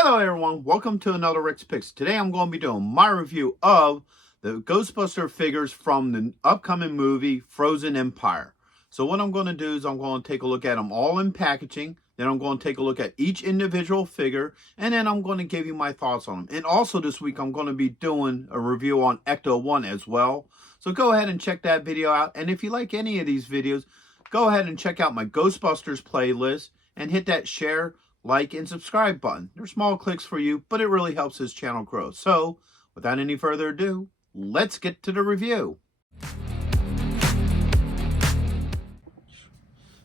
Hello everyone, welcome to another Rick's Picks. Today I'm going to be doing my review of the Ghostbuster figures from the upcoming movie Frozen Empire. So what I'm going to do is I'm going to take a look at them all in packaging, then I'm going to take a look at each individual figure, and then I'm going to give you my thoughts on them. And also this week I'm going to be doing a review on Ecto 1 as well. So go ahead and check that video out, and if you like any of these videos, go ahead and check out my Ghostbusters playlist and hit that share, like, and subscribe button. They're small clicks for you, but it really helps this channel grow. So, without any further ado, let's get to the review.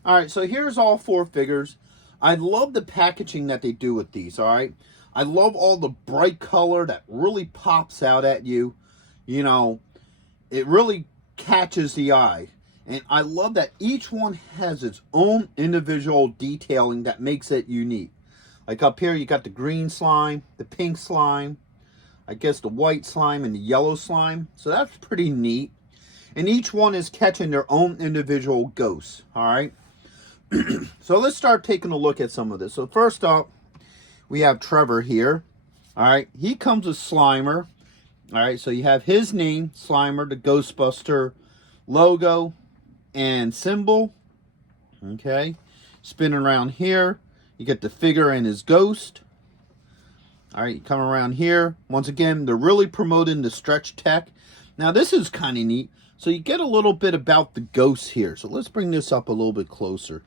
Alright, so here's all four figures. I love the packaging that they do with these, alright? I love all the bright color that really pops out at you. You know, it really catches the eye. And I love that each one has its own individual detailing that makes it unique. Like up here, you got the green slime, the pink slime, I guess the white slime, and the yellow slime. So that's pretty neat. And each one is catching their own individual ghosts, all right? So let's start taking a look at some of this. So first up, we have Trevor here, all right? He comes with Slimer, all right? So you have his name, Slimer, the Ghostbuster logo and symbol. Okay, spinning around here, you get the figure and his ghost. All right, you come around here. Once again, they're really promoting the stretch tech. Now this is kind of neat. So you get a little bit about the ghosts here. So let's bring this up a little bit closer.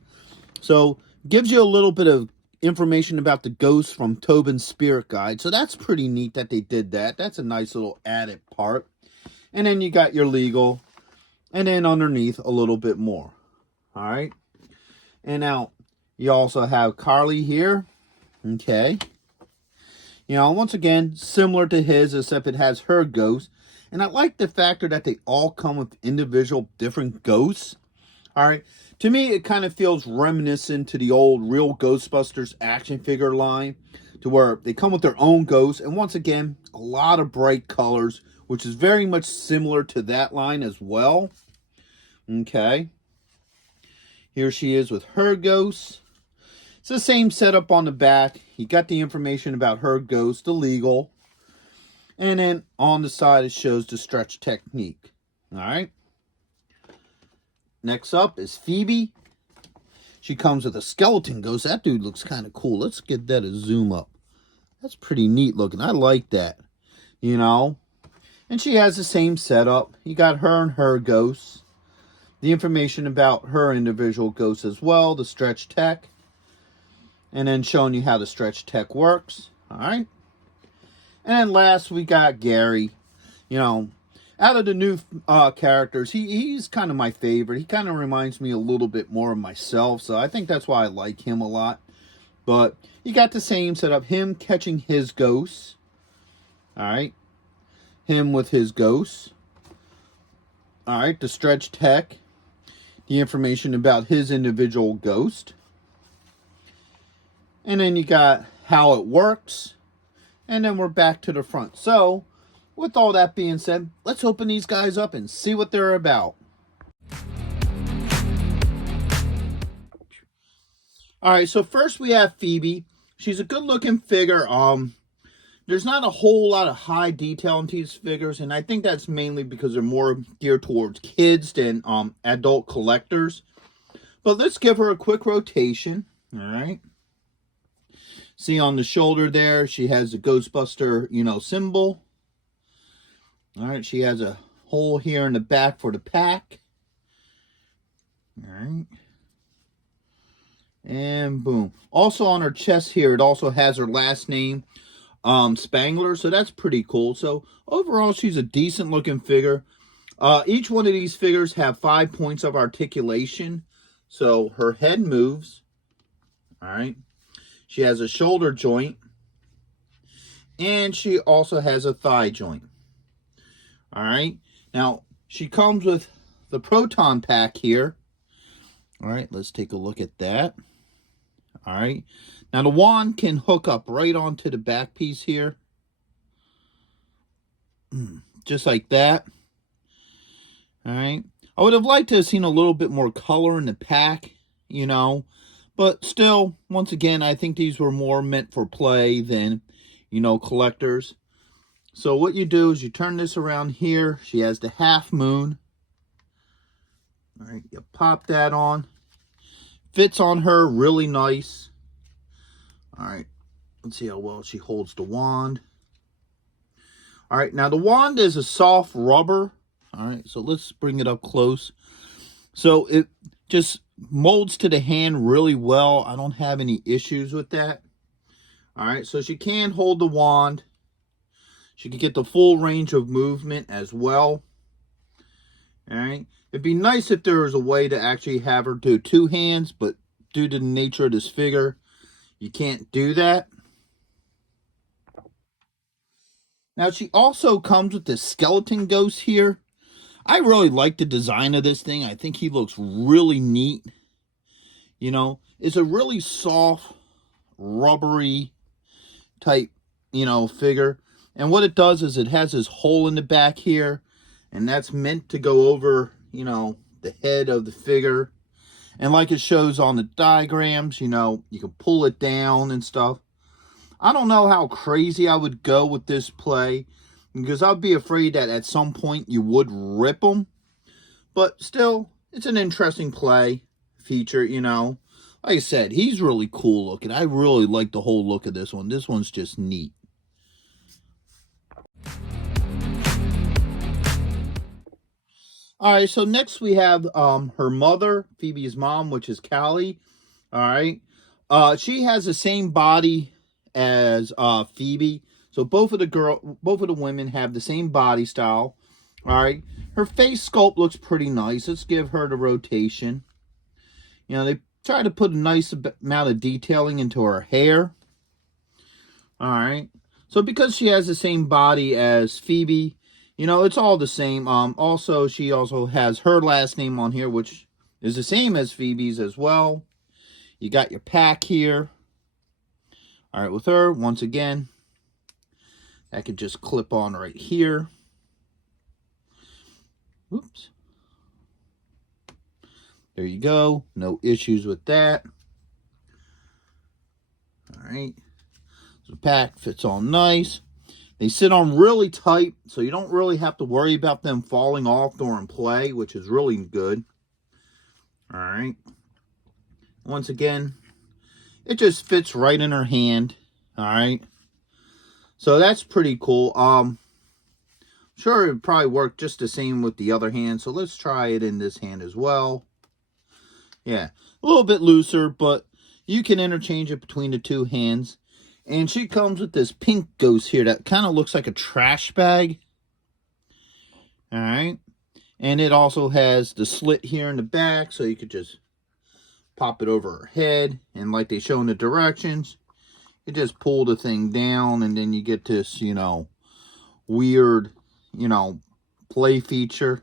So gives you a little bit of information about the ghosts from Tobin's Spirit Guide. So that's pretty neat that they did that. That's a nice little added part. And then you got your legal. And then underneath a little bit more. All right. And now you also have Carly here. Okay. You know, once again, similar to his, except it has her ghost. And I like the factor that they all come with individual different ghosts. All right. To me, it kind of feels reminiscent to the old Real Ghostbusters action figure line, to where they come with their own ghosts. And once again, a lot of bright colors, which is very much similar to that line as well. Okay. Here she is with her ghost. It's the same setup on the back. You got the information about her ghost, the legal. And then on the side, it shows the stretch technique. All right. Next up is Phoebe. She comes with a skeleton ghost. That dude looks kind of cool. Let's get that a zoom up. That's pretty neat looking. I like that. You know. And she has the same setup. You got her and her ghosts. The information about her individual ghosts as well. The stretch tech. And then showing you how the stretch tech works. Alright. And then last we got Gary. You know, out of the new characters, he's kind of my favorite. He kind of reminds me a little bit more of myself. So I think that's why I like him a lot. But you got the same setup. Him catching his ghosts. Alright. Him with his ghosts. Alright, the stretch tech. The information about his individual ghost. And then you got how it works. And then we're back to the front. So, with all that being said, let's open these guys up and see what they're about. Alright, so first we have Phoebe. She's a good looking figure. There's not a whole lot of high detail in these figures, and I think that's mainly because they're more geared towards kids than adult collectors. But let's give her a quick rotation. All right. See on the shoulder there, she has the Ghostbuster, you know, symbol. All right, she has a hole here in the back for the pack. All right. And boom. Also on her chest here, it also has her last name. Spangler, so that's pretty cool. So overall, she's a decent looking figure. Each one of these figures have 5 points of articulation. So her head moves. All right. She has a shoulder joint. And she also has a thigh joint. All right. Now, she comes with the proton pack here. All right. Let's take a look at that. All right. Now, the wand can hook up right onto the back piece here. Just like that. All right. I would have liked to have seen a little bit more color in the pack, you know. But still, once again, I think these were more meant for play than, collectors. So what you do is you turn this around here. She has the half moon. All right, you pop that on. Fits on her really nice. All right, let's see how well she holds the wand. All right, now the wand is a soft rubber. All right, so let's bring it up close. So it just molds to the hand really well. I don't have any issues with that. All right, so she can hold the wand. She can get the full range of movement as well. All right, it'd be nice if there was a way to actually have her do two hands, but due to the nature of this figure, you can't do that. Now, she also comes with this skeleton ghost here. I really like the design of this thing. I think he looks really neat. It's a really soft, rubbery type, figure. And what it does is it has this hole in the back here. And that's meant to go over, the head of the figure. And like it shows on the diagrams, you can pull it down and stuff. I don't know how crazy I would go with this play, because I'd be afraid that at some point you would rip them. But still, it's an interesting play feature, Like I said, he's really cool looking. I really like the whole look of this one. This one's just neat. All right, so next we have her mother, Phoebe's mom, which is Callie. All right. She has the same body as Phoebe. So both of the women have the same body style. All right. Her face sculpt looks pretty nice. Let's give her the rotation. They try to put a nice amount of detailing into her hair. All right. So because she has the same body as Phoebe, it's all the same. Also, she also has her last name on here, which is the same as Phoebe's as well. You got your pack here. All right, with her, once again, that could just clip on right here. Oops. There you go. No issues with that. All right. So the pack fits all nice. They sit on really tight, so you don't really have to worry about them falling off during play, which is really good. All right. Once again, it just fits right in her hand. All right. So that's pretty cool. Sure, it would probably work just the same with the other hand. So let's try it in this hand as well. Yeah, a little bit looser, but you can interchange it between the two hands. And she comes with this pink ghost here that kind of looks like a trash bag. All right. And it also has the slit here in the back, so you could just pop it over her head. And like they show in the directions, you just pull the thing down, and then you get this, weird, play feature.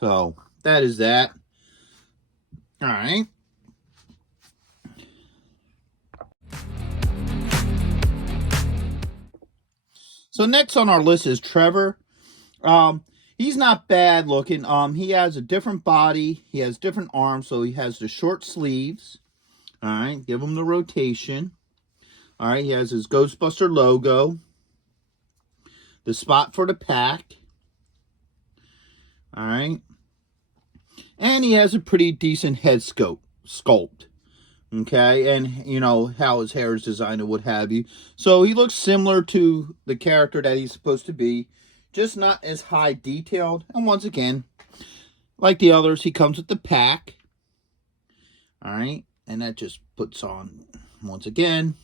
So that is that. All right. So next on our list is Trevor. He's not bad looking. He has a different body. He has different arms, so he has the short sleeves. All right, give him the rotation. All right, he has his Ghostbuster logo. The spot for the pack. All right. And he has a pretty decent head sculpt. Okay, and how his hair is designed and what have you. So he looks similar to the character that he's supposed to be, just not as high detailed. And once again, like the others, he comes with the pack. All right, and that just puts on, once again,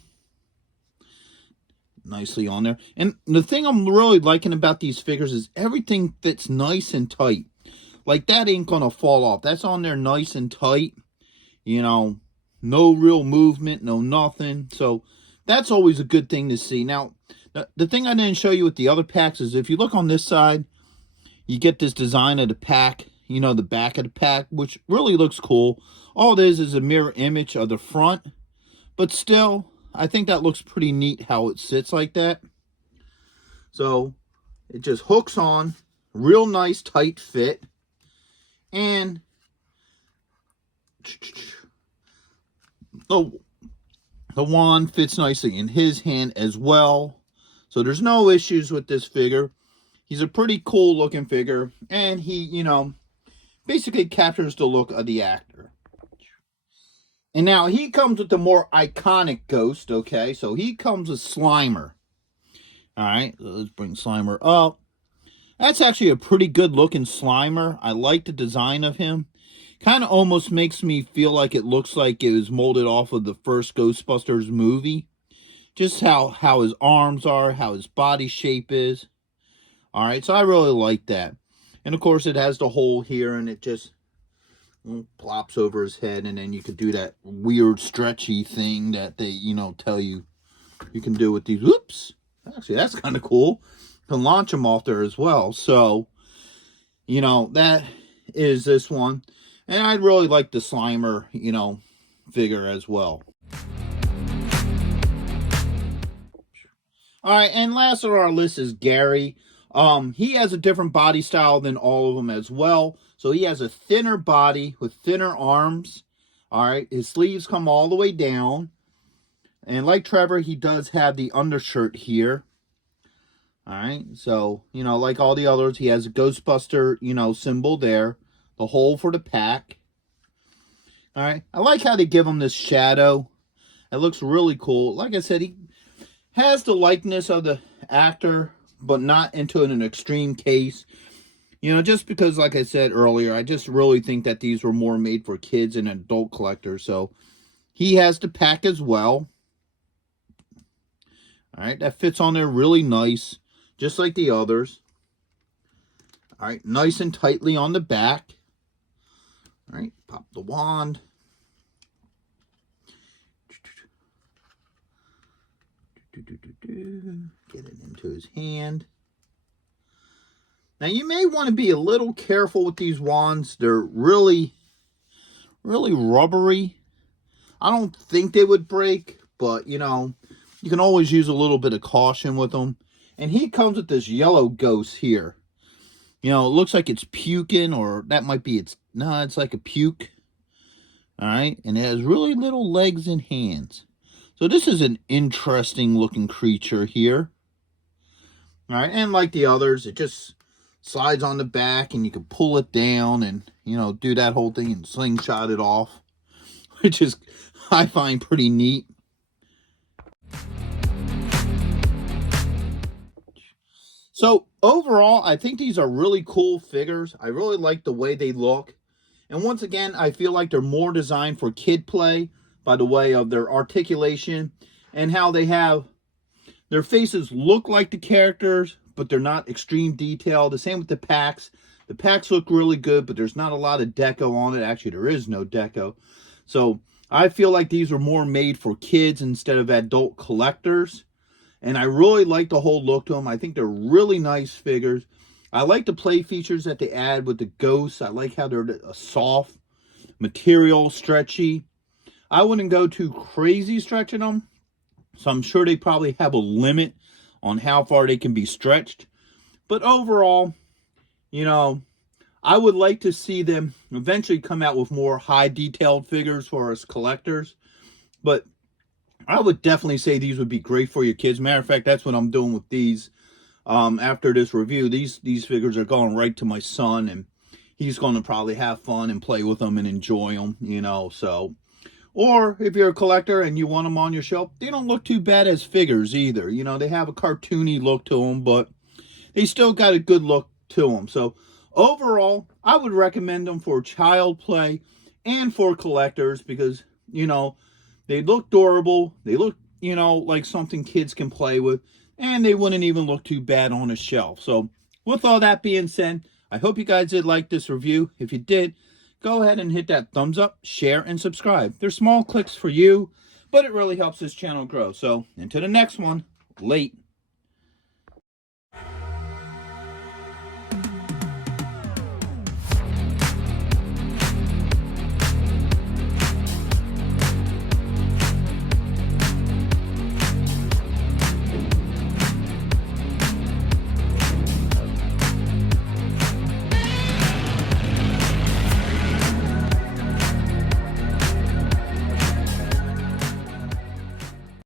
nicely on there. And the thing I'm really liking about these figures is everything fits nice and tight. Like, that ain't gonna fall off. That's on there nice and tight. No real movement, no nothing. So that's always a good thing to see. Now, the thing I didn't show you with the other packs is if you look on this side, you get this design of the pack, the back of the pack, which really looks cool. All it is a mirror image of the front. But still, I think that looks pretty neat how it sits like that. So it just hooks on, real nice tight fit. And The wand fits nicely in his hand as well. So there's no issues with this figure. He's a pretty cool looking figure. And he, you know, basically captures the look of the actor. And now he comes with the more iconic Ghost, okay? So he comes with Slimer. Alright, so let's bring Slimer up. That's actually a pretty good looking Slimer. I like the design of him. Kind of almost makes me feel like it looks like it was molded off of the first Ghostbusters movie. Just how his arms are, how his body shape is. Alright, so I really like that. And of course it has the hole here and it just plops over his head. And then you can do that weird stretchy thing that they, you know, tell you can do with these. Whoops! Actually, that's kind of cool. You can launch them off there as well. So, you know, that is this one. And I'd really like the Slimer, you know, figure as well. Alright, and last on our list is Gary. He has a different body style than all of them as well. So he has a thinner body with thinner arms. Alright, his sleeves come all the way down. And like Trevor, he does have the undershirt here. Alright, so, you know, like all the others, he has a Ghostbuster, you know, symbol there. The hole for the pack. Alright, I like how they give him this shadow. It looks really cool. Like I said, he has the likeness of the actor, but not into an extreme case. You know, just because, like I said earlier, I just really think that these were more made for kids and adult collectors. So, he has the pack as well. Alright, that fits on there really nice. Just like the others. Alright, nice and tightly on the back. Alright, pop the wand. Get it into his hand. Now, you may want to be a little careful with these wands. They're really rubbery. I don't think they would break, but, you know, you can always use a little bit of caution with them. And he comes with this yellow ghost here. You know, it looks like it's puking, or that might be it's like a puke. Alright, and it has really little legs and hands. So this is an interesting looking creature here. Alright, and like the others, it just slides on the back and you can pull it down and, you know, do that whole thing and slingshot it off. Which is, I find, pretty neat. So, overall, I think these are really cool figures. I really like the way they look. And once again, I feel like they're more designed for kid play by the way of their articulation and how they have their faces look like the characters, but they're not extreme detail. The same with the packs. The packs look really good, but there's not a lot of deco on it. Actually, there is no deco. So, I feel like these were more made for kids instead of adult collectors. And I really like the whole look to them. I think they're really nice figures. I like the play features that they add with the ghosts. I like how they're a soft material, stretchy. I wouldn't go too crazy stretching them. So I'm sure they probably have a limit on how far they can be stretched. But overall, you know, I would like to see them eventually come out with more high detailed figures for us collectors. But I would definitely say these would be great for your kids. Matter of fact, that's what I'm doing with these. After this review, these figures are going right to my son, and he's going to probably have fun and play with them and enjoy them, you know. So, or if you're a collector and you want them on your shelf, they don't look too bad as figures either. You know, they have a cartoony look to them, but they still got a good look to them. So, overall, I would recommend them for child play and for collectors because, you know, they look durable. They look, you know, like something kids can play with. And they wouldn't even look too bad on a shelf. So, with all that being said, I hope you guys did like this review. If you did, go ahead and hit that thumbs up, share, and subscribe. They're small clicks for you, but it really helps this channel grow. So, until the next one, late.